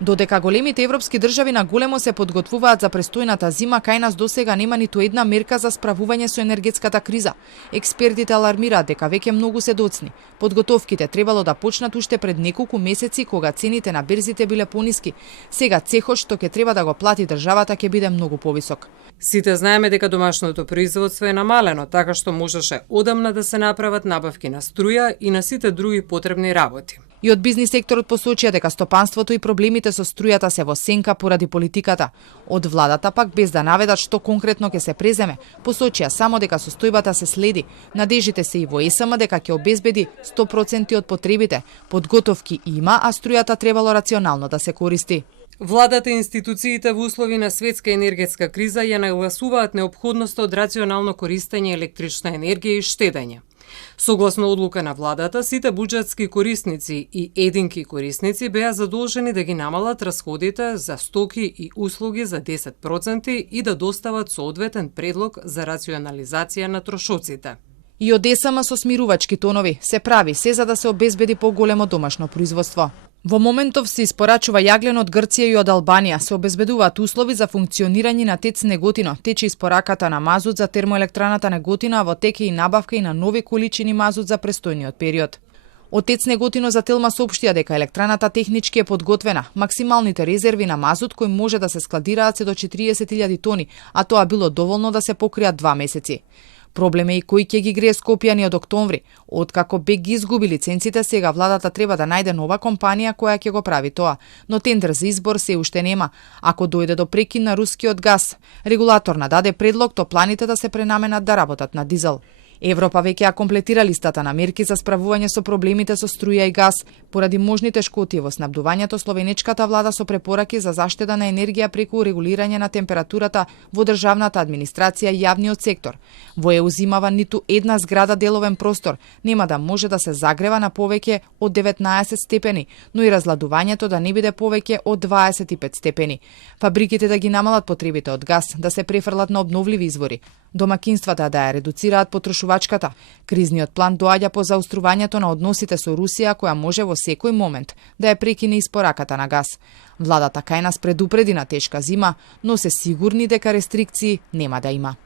Додека големите европски држави на големо се подготвуваат за престојната зима, кај нас досега нема ниту една мерка за справување со енергетската криза. Експертите алармираат дека веќе многу се доцни. Подготовките требало да почнат уште пред неколку месеци, кога цените на берзите биле пониски. Сега цехот што ќе треба да го плати државата ќе биде многу повисок. Сите знаеме дека домашното производство е намалено, така што можеше одамна да се направат набавки на струја и на сите други потребни работи. И од бизнис секторот посочија дека стопанството и проблемите со струјата се во сенка поради политиката. Од владата пак, без да наведат што конкретно ќе се преземе, посочија само дека состојбата се следи. Надежите се и во ЕСМ дека ќе обезбеди 100% од потребите. Подготовки има, а струјата требало рационално да се користи. Владата и институциите во услови на светска енергетска криза ја нагласуваат неопходноста од рационално користење електрична енергија и штедење. Согласно одлука на владата, сите буџетски корисници и единки корисници беа задолжени да ги намалат расходите за стоки и услуги за 10% и да достават соодветен предлог за рационализација на трошоците. И од ЕСМ со смирувачки тонови се прави се за да се обезбеди поголемо домашно производство. Во моментов се испорачува јаглен од Грција и од Албанија, се обезбедуваат услови за функционирање на ТЕЦ Неготино, тече испораката на мазут за термоелектраната Неготино, а во теке и набавка и на нови количини мазут за престојниот период. Од ТЕЦ Неготино за Телма соопштија дека електраната технички е подготвена. Максималните резерви на мазут кои може да се складираат се до 40.000 тони, а тоа било доволно да се покријат 2 месеци. Проблем е и кој ќе ги грее Скопје ни од октомври. Откако БЕК ги изгуби лиценците, сега владата треба да најде нова компанија која ќе го прави тоа. Но тендер за избор се уште нема. Ако дојде до прекин на рускиот газ, регулатор нададе предлог топланите да се пренаменат да работат на дизел. Европа веќе ја комплетира листата на мерки за справување со проблемите со струја и газ. Поради можните шкоти во снабдувањето, словенечката влада со препораки за заштеда на енергија преку регулирање на температурата во државната администрација и јавниот сектор. Во ЕУ зимава ниту една зграда деловен простор нема да може да се загрева на повеќе од 19 степени, но и разладувањето да не биде повеќе од 25 степени. Фабриките да ги намалат потребите од газ, да се префрлат на обновливи извори. Домакинствата да ја редуцираат потрошувачката. Кризниот план доаѓа по заострувањето на односите со Русија, која може во секој момент да ја прекине испораката на газ. Владата кај нас предупреди на тешка зима, но се сигурни дека рестрикции нема да има.